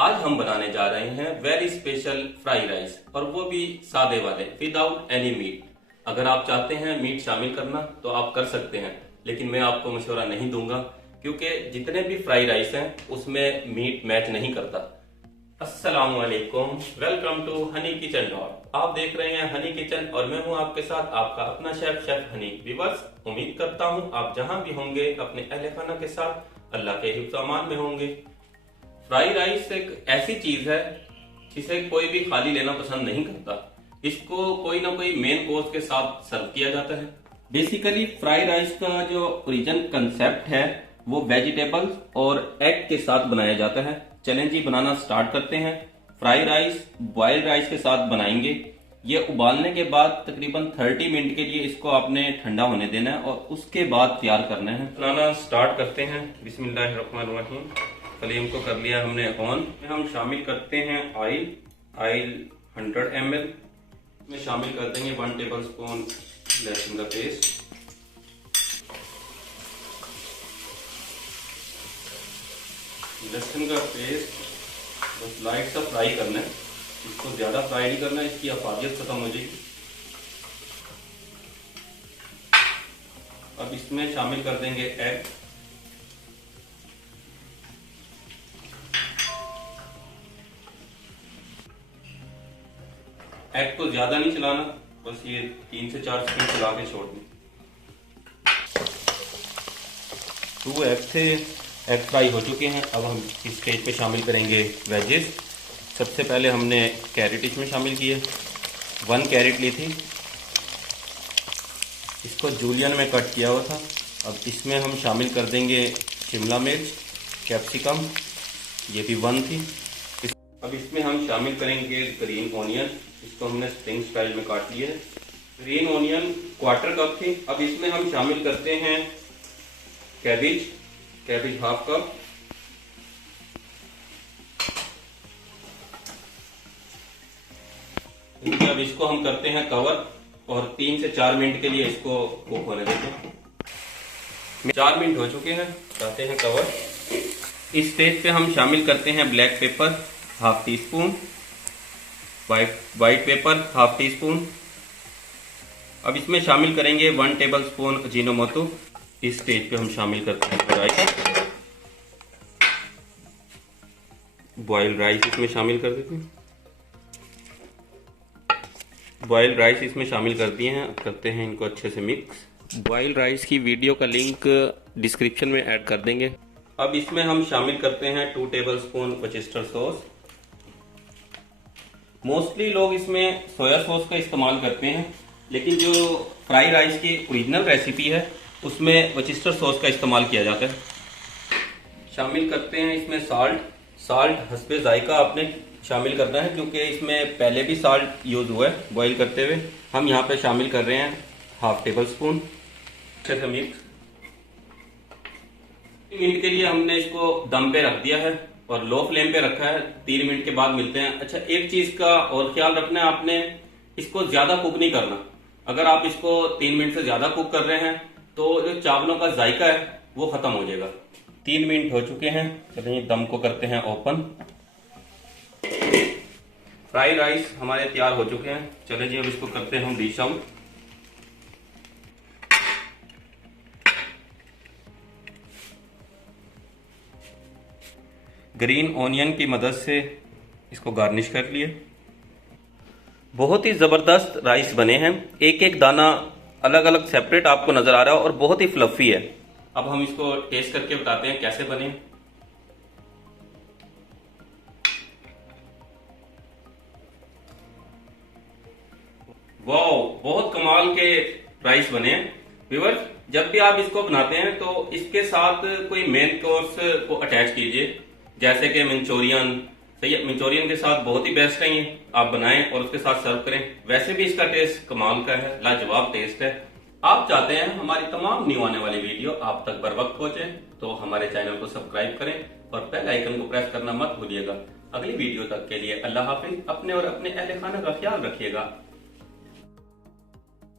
आज हम बनाने जा रहे हैं वेरी स्पेशल फ्राई राइस, और वो भी सादे वाले, विदाउट एनी मीट। अगर आप चाहते हैं मीट शामिल करना तो आप कर सकते हैं, लेकिन मैं आपको मशवरा नहीं दूंगा क्योंकि जितने भी फ्राई राइस हैं उसमें मीट मैच नहीं करता। अस्सलाम वालेकुम, welcome to Honey Kitchen dot. आप देख रहे हैं हनी किचन और मैं हूं आपके साथ आपका अपना शेफ हनी। व्यूअर्स, उम्मीद करता हूं आप जहां भी होंगे अपने अहले खाना के साथ अल्लाह के हिफ्ज़ अमान में होंगे। फ्राई राइस एक ऐसी चीज है जिसे कोई भी खाली लेना पसंद नहीं करता। इसको कोई ना कोई मेन कोर्स के साथ सर्व किया जाता है। बेसिकली फ्राई राइस का जो ओरिजिन कंसेप्ट है वो वेजिटेबल्स और एग के साथ बनाया जाता है। चलें जी, बनाना स्टार्ट करते हैं। फ्राई राइस बॉइल्ड राइस के साथ बनाएंगे। ये उबालने के बाद तकरीबन 30 मिनट के लिए इसको आपने ठंडा होने देना है और उसके बाद तैयार करना है। बनाना स्टार्ट करते हैं। बिस्मिल्लाहिर्रहमानिर्रहीम। फ्लेम को कर लिया हमने ऑन। हम शामिल करते हैं ऑयल 100 ml में शामिल कर देंगे 1 टेबल स्पून लहसुन का पेस्ट। लहसुन का पेस्ट बस लाइट सा फ्राई करना है, इसको ज्यादा फ्राई नहीं करना है, इसकी अफादियत खत्म हो जाएगी। अब इसमें शामिल कर देंगे एग। एग को ज्यादा नहीं चलाना, बस ये 3 से 4 स्पून चला के छोड़ दें। 2 एग थे, एग फ्राई हो चुके हैं। अब हम इस स्टेज पे शामिल करेंगे वेजेस। सबसे पहले हमने कैरेट इसमें शामिल किए। 1 कैरेट ली थी, इसको जूलियन में कट किया हुआ था। अब इसमें हम शामिल कर देंगे शिमला मिर्च, कैप्सिकम, ये भी 1 थी। अब इसमें हम शामिल करेंगे ग्रीन ऑनियन, इसको हमने स्प्रिंग स्टाइल में काट लिया है। ग्रीन ऑनियन 1/4 कप थी। अब इसमें हम शामिल करते हैं कैबेज 1/2 कप। अब इसको हम करते हैं कवर और 3 से 4 मिनट के लिए इसको कुक होने देते हैं। 4 मिनट हो चुके हैं, करते हैं कवर। इस स्टेज पे हम शामिल करते हैं black pepper 1/2 teaspoon, white paper 1/2 teaspoon. अब इसमें शामिल करेंगे 1 टेबल स्पून अजीनोमोटो। इस स्टेज पे हम शामिल करते हैं राइस, बॉइल्ड राइस इसमें शामिल कर देते हैं। बॉइल्ड राइस इसमें शामिल कर दिए हैं। अब करते हैं इनको अच्छे से मिक्स। बॉइल्ड राइस की वीडियो का लिंक डिस्क्रिप्शन में ऐड कर देंगे। अब इसमें हम शामिल करते हैं 2 table spoon Worcester sauce. Mostly लोग इसमें सोया सॉस का इस्तेमाल करते हैं, लेकिन जो फ्राई राइस की ओरिजिनल रेसिपी है उसमें वर्सेस्टर सॉस का इस्तेमाल किया जाता है। शामिल करते हैं इसमें साल्ट हस्बे जायका आपने शामिल करना है, क्योंकि इसमें पहले भी साल्ट यूज हुआ है बॉईल करते हुए। हम यहाँ पे शामिल कर रहे हैं 1/2 टेबल स्पून। अच्छे से मिक्स। 3 मिनट के लिए हमने इसको दम पे रख दिया है और लो फ्लेम पे रखा है। 3 मिनट के बाद मिलते हैं। अच्छा, एक चीज का और ख्याल रखना है आपने, इसको ज्यादा कुक नहीं करना। अगर आप इसको 3 मिनट से ज्यादा कुक कर रहे हैं तो जो चावलों का जायका है वो खत्म हो जाएगा। 3 मिनट हो चुके हैं, चलिए दम को करते हैं ओपन। फ्राई राइस हमारे तैयार हो चुके हैं। चलिए जी, अब इसको करते हैं हम डिश आउट। ग्रीन ऑनियन की मदद से इसको गार्निश कर लिए। बहुत ही जबरदस्त राइस बने हैं। एक एक दाना अलग अलग सेपरेट आपको नजर आ रहा है और बहुत ही फ्लफी है। अब हम इसको टेस्ट करके बताते हैं कैसे बने। वाओ, बहुत कमाल के राइस बने हैं। व्यूअर्स, जब भी आप इसको बनाते हैं तो इसके साथ कोई मेन कोर्स को अटैच कीजिए, जैसे कि मंचूरियन। सही है, मंचूरियन के साथ बहुत ही बेस्ट है ये। आप बनाएं और उसके साथ सर्व करें। वैसे भी इसका टेस्ट कमाल का है, लाजवाब टेस्ट है। आप चाहते हैं हमारी तमाम न्यू आने वाली वीडियो आप तक बर वक्त पहुंचे तो हमारे चैनल को सब्सक्राइब करें और बेल आइकन को प्रेस करना मत भूलिएगा। अगली वीडियो तक के लिए अल्लाह हाफिज। अपने और अपने अहले खाना का ख्याल रखिएगा।